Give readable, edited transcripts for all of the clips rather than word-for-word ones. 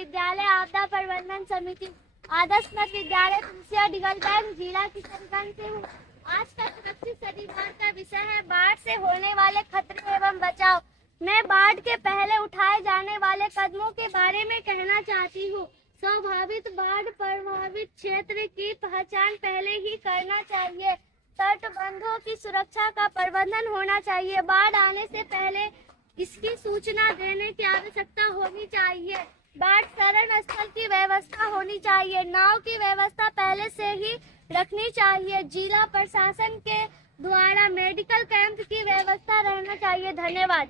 विद्यालय आपदा प्रबंधन समिति आदर्श मध्य विद्यालय तुलसिया डिगलबैंक जिला किशनगंज से हूँ। आज का सुरक्षित शनिवार का विषय है बाढ़ से होने वाले खतरे एवं बचाव। मैं बाढ़ के पहले उठाए जाने वाले कदमों के बारे में कहना चाहती हूँ। संभावित बाढ़ प्रभावित क्षेत्र की पहचान पहले ही करना चाहिए। तटबंधों की सुरक्षा का प्रबंधन होना चाहिए। बाढ़ आने से पहले इसकी सूचना देने की आवश्यकता होनी चाहिए। बाढ़ शरण स्थल की व्यवस्था होनी चाहिए। नाव की व्यवस्था पहले से ही रखनी चाहिए। जिला प्रशासन के द्वारा मेडिकल कैंप की व्यवस्था रहना चाहिए। धन्यवाद।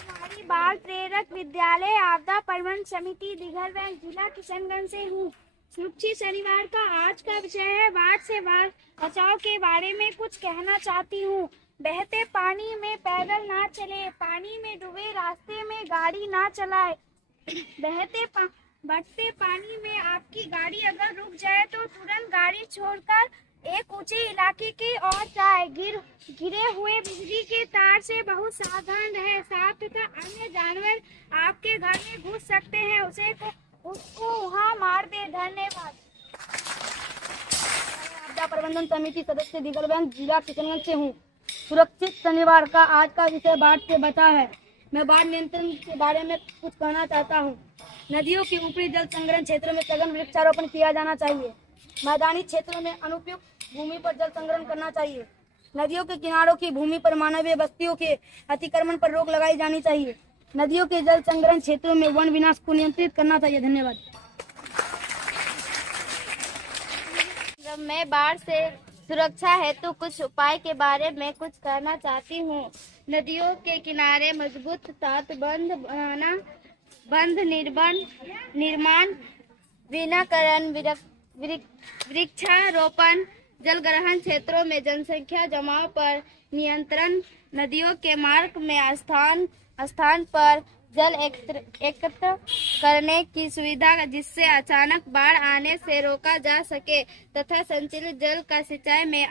हमारी बाढ़ प्रेरक विद्यालय आपदा प्रबंधन समिति दिघलबैंक जिला किशनगंज से हूँ। सुरक्षित शनिवार का आज का विषय है बाढ़ से बचाव के बारे में कुछ कहना चाहती हूँ। बहते पानी में पैदल ना चले, पानी में डूबे रास्ते में गाड़ी ना चलाए। बढ़ते पानी में आपकी गाड़ी अगर रुक जाए तो तुरंत गाड़ी छोड़कर एक ऊंचे इलाके की ओर जाए। गिरे हुए बिजली के तार से बहुत सावधान रहे। सांप तथा अन्य जानवर आपके घर में घुस सकते हैं, उसको वहाँ मार दे। धन्यवाद। आपदा प्रबंधन समिति सदस्य दिघलबैंक जिला किशनगंज से हूँ। सुरक्षित शनिवार का आज का विषय बाढ़ से बचाव है। मैं बाढ़ नियंत्रण के बारे में कुछ कहना चाहता हूँ। नदियों के ऊपरी जल संग्रहण क्षेत्रों में सघन वृक्षारोपण किया जाना चाहिए। मैदानी क्षेत्रों में अनुपयुक्त भूमि पर जल संग्रहण करना चाहिए। नदियों के किनारों की भूमि पर मानवीय बस्तियों के अतिक्रमण पर रोक लगाई जानी चाहिए। नदियों के जल संग्रहण क्षेत्रों में वन विनाश को नियंत्रित करना चाहिए। धन्यवाद। मैं बाढ़ से सुरक्षा हेतु कुछ उपाय के बारे में कुछ कहना चाहती हूँ। नदियों के किनारे मजबूत तटबंध बनाना, बंध निर्माण, वनीकरण, वृक्षारोपण, जलग्रहण क्षेत्रों में जनसंख्या जमाव पर नियंत्रण, नदियों के मार्ग में स्थान पर जल एकत्र करने की सुविधा जिससे अचानक बाढ़ आने से रोका जा सके तथा संचलित जल का सिंचाई में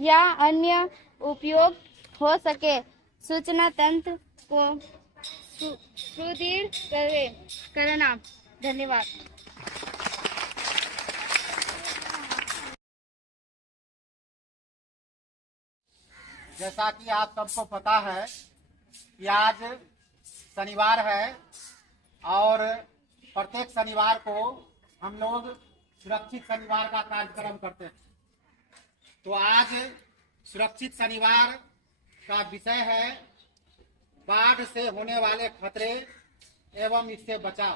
या अन्य उपयोग हो सके। सूचना तंत्र को सुदृढ़ करना। धन्यवाद। जैसा कि आप सबको पता है कि आज शनिवार है और प्रत्येक शनिवार को हम लोग सुरक्षित शनिवार का कार्यक्रम करते हैं। तो आज सुरक्षित शनिवार का विषय है बाढ़ से होने वाले खतरे एवं इससे बचाव।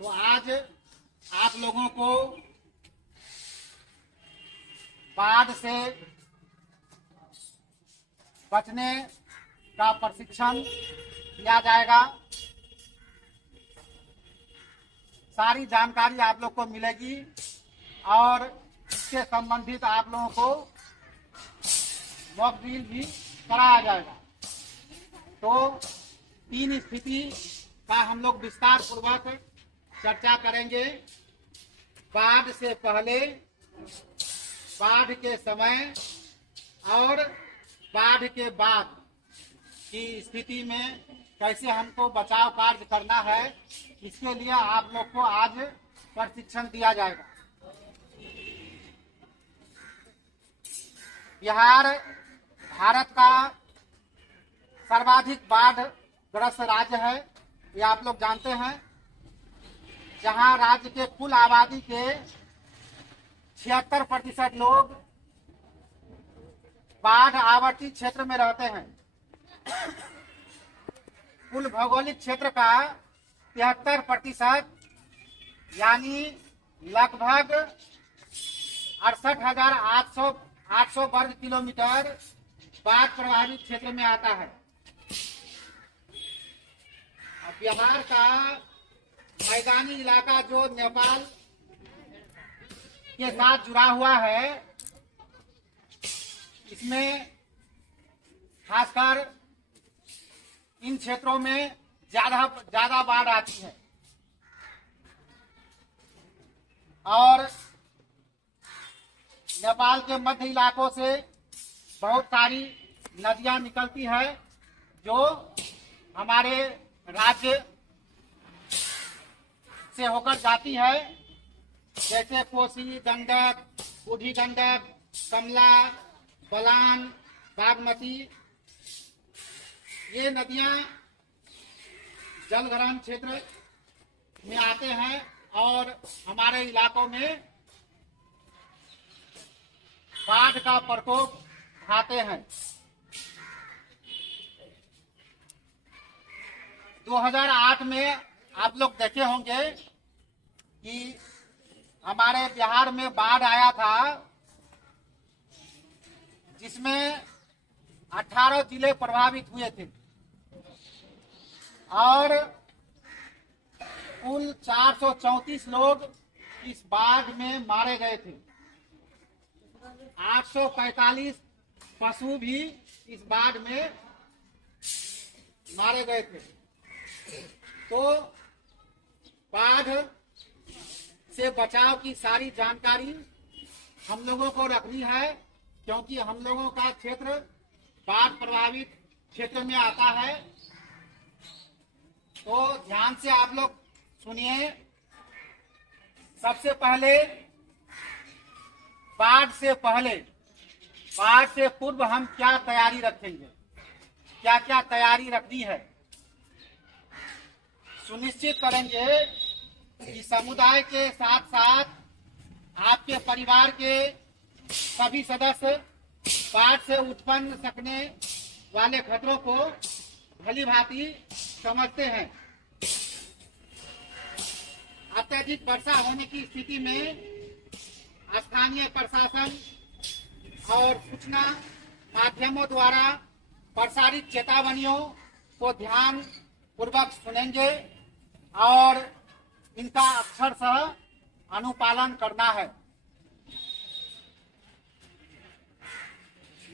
तो आज आप लोगों को बाढ़ से बचने का प्रशिक्षण दिया जाएगा। सारी जानकारी आप लोग को मिलेगी और इससे संबंधित आप लोगों को मॉक ड्रिल भी कराया जाएगा। तो 3 स्थिति का हम लोग विस्तार पूर्वक चर्चा करेंगे। बाढ़ से पहले, बाढ़ के समय और बाढ़ के बाद की स्थिति में कैसे हमको बचाव कार्य करना है, इसके लिए आप लोग को आज प्रशिक्षण दिया जाएगा। बिहार भारत का सर्वाधिक बाढ़ ग्रस्त राज्य है, ये आप लोग जानते हैं। जहां राज्य के कुल आबादी के 76% लोग बाढ़ आवर्ती क्षेत्र में रहते हैं। कुल भौगोलिक क्षेत्र का 73% यानी लगभग 68,800 वर्ग किलोमीटर बाढ़ प्रभावित क्षेत्र में आता है। बिहार का मैदानी इलाका जो नेपाल के साथ जुड़ा हुआ है, इसमें खासकर इन क्षेत्रों में ज्यादा बाढ़ आती है और नेपाल के मध्य इलाकों से बहुत सारी नदियां निकलती है जो हमारे राज्य से होकर जाती है, जैसे कोसी, गंडक, बूढ़ी गंडक, कमला, बलान, बागमती। ये नदियां जलग्रहण क्षेत्र में आते हैं और हमारे इलाकों में बाढ़ का प्रकोप ढाते हैं। 2008 में आप लोग देखे होंगे कि हमारे बिहार में बाढ़ आया था, जिसमें 18 जिले प्रभावित हुए थे और कुल 434 लोग इस बाढ़ में मारे गए थे। 845 पशु भी इस बाढ़ में मारे गए थे। तो बाढ़ से बचाव की सारी जानकारी हम लोगों को रखनी है, क्योंकि हम लोगों का क्षेत्र बाढ़ प्रभावित क्षेत्र में आता है। तो ध्यान से आप लोग सुनिए। सबसे पहले बाढ़ से पूर्व हम क्या तैयारी रखेंगे, क्या क्या तैयारी रखनी है। सुनिश्चित करेंगे कि समुदाय के साथ साथ आपके परिवार के सभी सदस्य बाढ़ से उत्पन्न सकने वाले खतरों को भली भांति समझते हैं। अत्यधिक वर्षा होने की स्थिति में स्थानीय प्रशासन और सूचना माध्यमों द्वारा प्रसारित चेतावनियों को ध्यान पूर्वक सुनेंगे और इनका अक्षरशः अनुपालन करना है।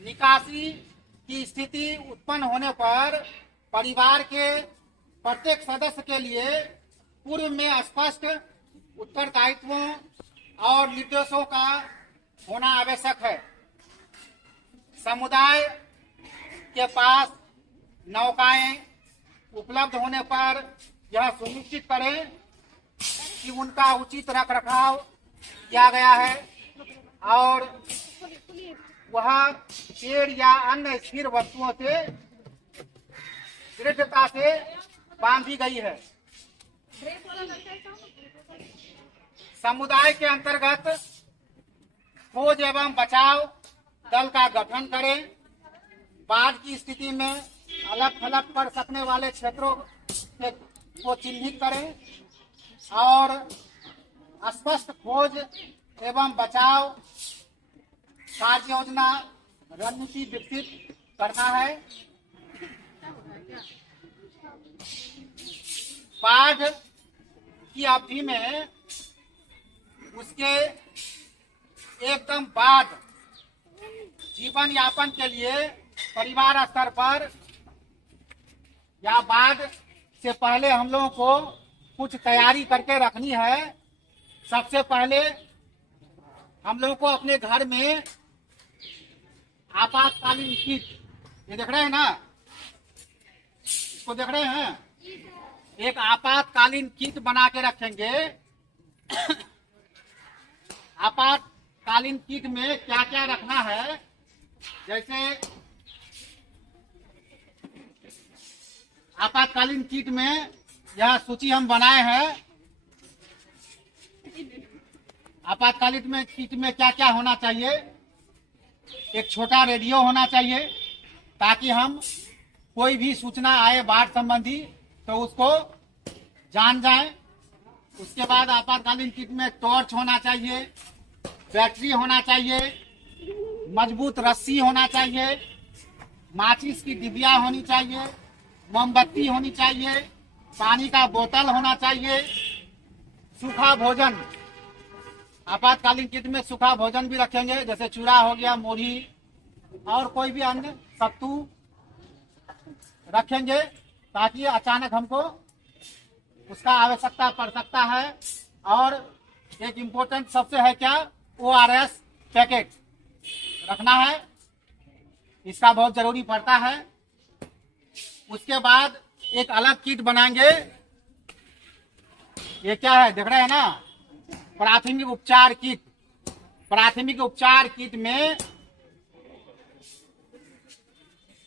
निकासी की स्थिति उत्पन्न होने पर परिवार के प्रत्येक सदस्य के लिए पूर्व में स्पष्ट उत्तरदायित्वों और निर्देशों का होना आवश्यक है। समुदाय के पास नौकाएं उपलब्ध होने पर यह सुनिश्चित करें कि उनका उचित रखरखाव किया गया है और वह पेड़ या अन्य स्थिर वस्तुओं से दृढ़ता से बांधी गई है। समुदाय के अंतर्गत खोज एवं बचाव दल का गठन करें। बाढ़ की स्थिति में अलग थलग पड़ सकने वाले क्षेत्रों को चिन्हित करें और स्पष्ट खोज एवं बचाव कार्य योजना रणनीति विकसित करना है। बाढ़ की अवधि में उसके एकदम बाद जीवन यापन के लिए परिवार स्तर पर या बाढ़ से पहले हम लोगों को कुछ तैयारी करके रखनी है। सबसे पहले हम लोगों को अपने घर में आपातकालीन किट, ये देख रहे हैं ना, इसको देख रहे हैं, एक आपातकालीन किट बना के रखेंगे। आपातकालीन किट में क्या क्या रखना है, जैसे आपातकालीन किट में यह सूची हम बनाए हैं। आपातकालीन किट में क्या क्या होना चाहिए। एक छोटा रेडियो होना चाहिए ताकि हम कोई भी सूचना आए बाढ़ संबंधी तो उसको जान जाएं। उसके बाद आपातकालीन किट में टॉर्च होना चाहिए, बैटरी होना चाहिए, मजबूत रस्सी होना चाहिए, माचिस की डिबिया होनी चाहिए, मोमबत्ती होनी चाहिए, पानी का बोतल होना चाहिए, सूखा भोजन। आपातकालीन किट में सूखा भोजन भी रखेंगे, जैसे चूड़ा हो गया, मूढ़ी और कोई भी अन्य सत्तू रखेंगे ताकि अचानक हमको उसका आवश्यकता पड़ सकता है। और एक इम्पोर्टेंट सबसे है क्या, ORS पैकेट रखना है। इसका बहुत जरूरी पड़ता है। उसके बाद एक अलग किट बनाएंगे। ये क्या है देख रहे हैं ना, प्राथमिक उपचार किट। प्राथमिक उपचार किट में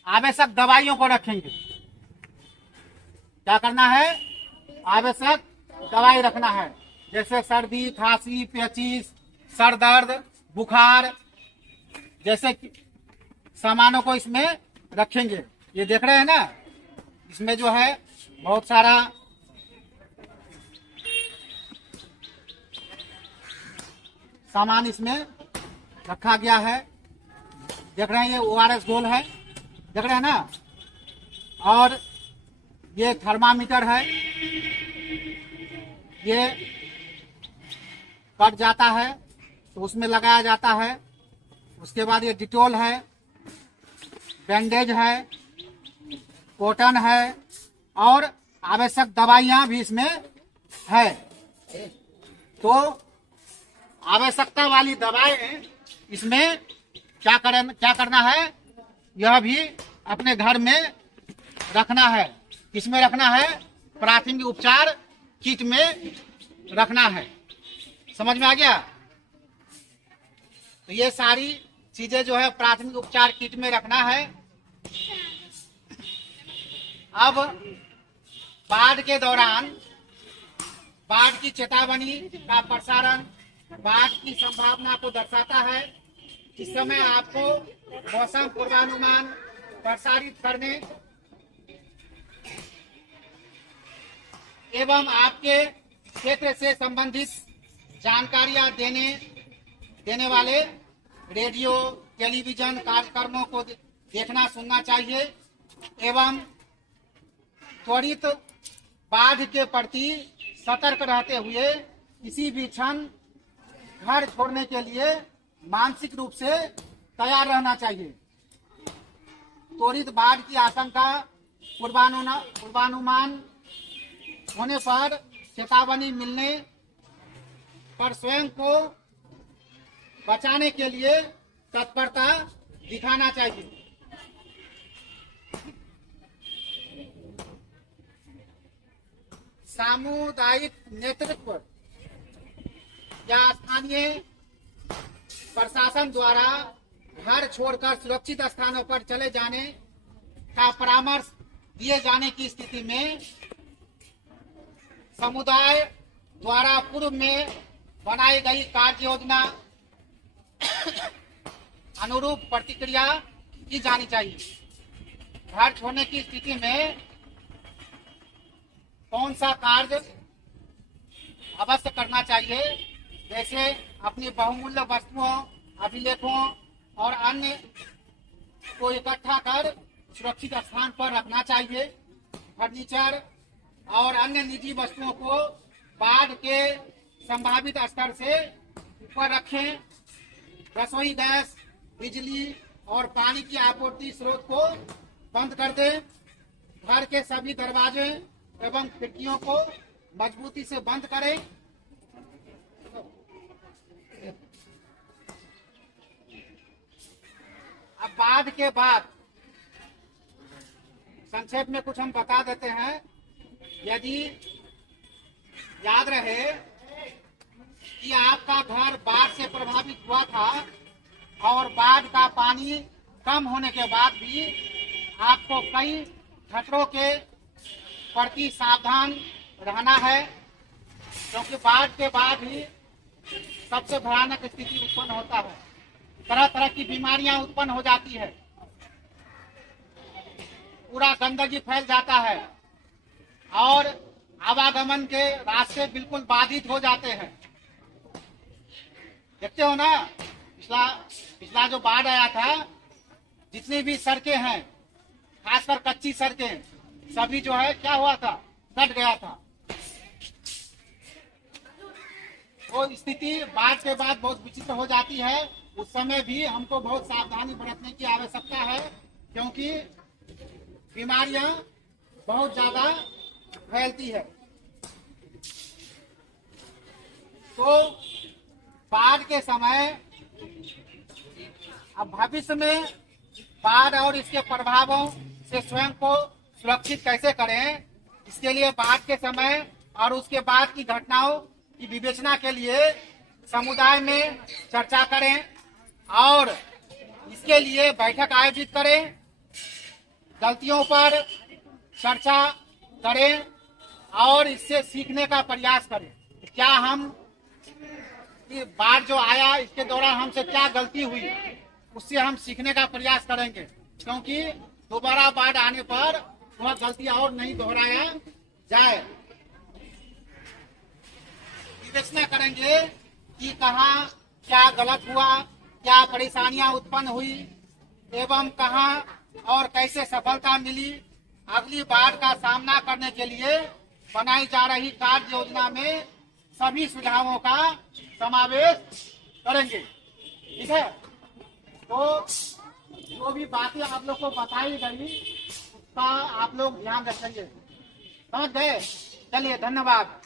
आवश्यक दवाइयों को रखेंगे। क्या करना है, आवश्यक दवाई रखना है, जैसे सर्दी, खांसी, पेचिश, सर दर्द, बुखार जैसे सामानों को इसमें रखेंगे। ये देख रहे हैं ना, इसमें जो है बहुत सारा सामान इसमें रखा गया है। देख रहे हैं ये ORS गोल है, देख रहे हैं ना, और ये थर्मामीटर है, ये कट जाता है तो उसमें लगाया जाता है। उसके बाद ये डिटोल है, बैंडेज है, कॉटन है और आवश्यक दवाइयां भी इसमें है। तो आवश्यकता वाली दवाएं इसमें क्या करना है, यह भी अपने घर में रखना है। किसमें रखना है, प्राथमिक उपचार किट में रखना है। समझ में आ गया। तो ये सारी चीजें जो है प्राथमिक उपचार किट में रखना है। अब बाढ़ के दौरान बाढ़ की चेतावनी का प्रसारण बाढ़ की संभावना को दर्शाता है। इस समय आपको मौसम पूर्वानुमान प्रसारित करने एवं आपके क्षेत्र से संबंधित जानकारियां देने वाले रेडियो टेलीविजन कार्यक्रमों को देखना सुनना चाहिए एवं त्वरित बाढ़ के प्रति सतर्क रहते हुए किसी भी क्षण घर छोड़ने के लिए मानसिक रूप से तैयार रहना चाहिए। त्वरित बाढ़ की आशंका पूर्वानुमान होने पर चेतावनी मिलने पर स्वयं को बचाने के लिए तत्परता दिखाना चाहिए। सामुदायिक नेतृत्व या स्थानीय प्रशासन द्वारा घर छोड़कर सुरक्षित स्थानों पर चले जाने का परामर्श दिए जाने की स्थिति में समुदाय द्वारा पूर्व में बनाई गई कार्य योजना अनुरूप प्रतिक्रिया की जानी चाहिए। घर छोड़ने की स्थिति में कौन सा कार्य अवश्य करना चाहिए, जैसे अपनी बहुमूल्य वस्तुओं, अभिलेखों और अन्य को इकट्ठा कर सुरक्षित स्थान पर रखना चाहिए। फर्नीचर और अन्य निजी वस्तुओं को बाढ़ के संभावित स्तर से ऊपर रखें। रसोई गैस, बिजली और पानी की आपूर्ति स्रोत को बंद कर दें। घर के सभी दरवाजे एवं खिड़कियों को मजबूती से बंद करें। अब बाढ़ के बाद संक्षेप में कुछ हम बता देते हैं। यदि याद रहे कि आपका घर बाढ़ से प्रभावित हुआ था और बाढ़ का पानी कम होने के बाद भी आपको कई खतरों के प्रति सावधान रहना है, क्योंकि बाढ़ के बाद ही सबसे भयानक स्थिति उत्पन्न होता है। तरह तरह की बीमारियां उत्पन्न हो जाती है, पूरा गंदगी फैल जाता है और आवागमन के रास्ते बिल्कुल बाधित हो जाते हैं। देखते हो ना, पिछला जो बाढ़ आया था, जितनी भी सड़कें हैं, खासकर कच्ची सड़कें, सभी जो है क्या हुआ था, कट गया था। वो स्थिति बाढ़ के बाद बहुत विचित्र हो जाती है। उस समय भी हमको बहुत सावधानी बरतने की आवश्यकता है, क्योंकि बीमारियां बहुत ज्यादा फैलती है। तो बाढ़ के समय अब भविष्य में बाढ़ और इसके प्रभावों से स्वयं को सुरक्षित कैसे करें, इसके लिए बाढ़ के समय और उसके बाद की घटनाओं की विवेचना के लिए समुदाय में चर्चा करें और इसके लिए बैठक आयोजित करें, गलतियों पर चर्चा करें और इससे सीखने का प्रयास करें। क्या हम ये बाढ़ जो आया इसके दौरान हमसे क्या गलती हुई, उससे हम सीखने का प्रयास करेंगे, क्योंकि दोबारा बाढ़ आने पर वह गलती और नहीं दोहराया जाए। विवेचना करेंगे कि कहाँ क्या गलत हुआ, क्या परेशानियां उत्पन्न हुई एवं कहाँ और कैसे सफलता मिली। अगली बाढ़ का सामना करने के लिए बनाई जा रही कार्य योजना में सभी सुझावों का समावेश करेंगे। ठीक है, तो जो भी बातें आप लोग को बताई गई उसका आप लोग ध्यान रखेंगे। समझ गए? चलिए, धन्यवाद।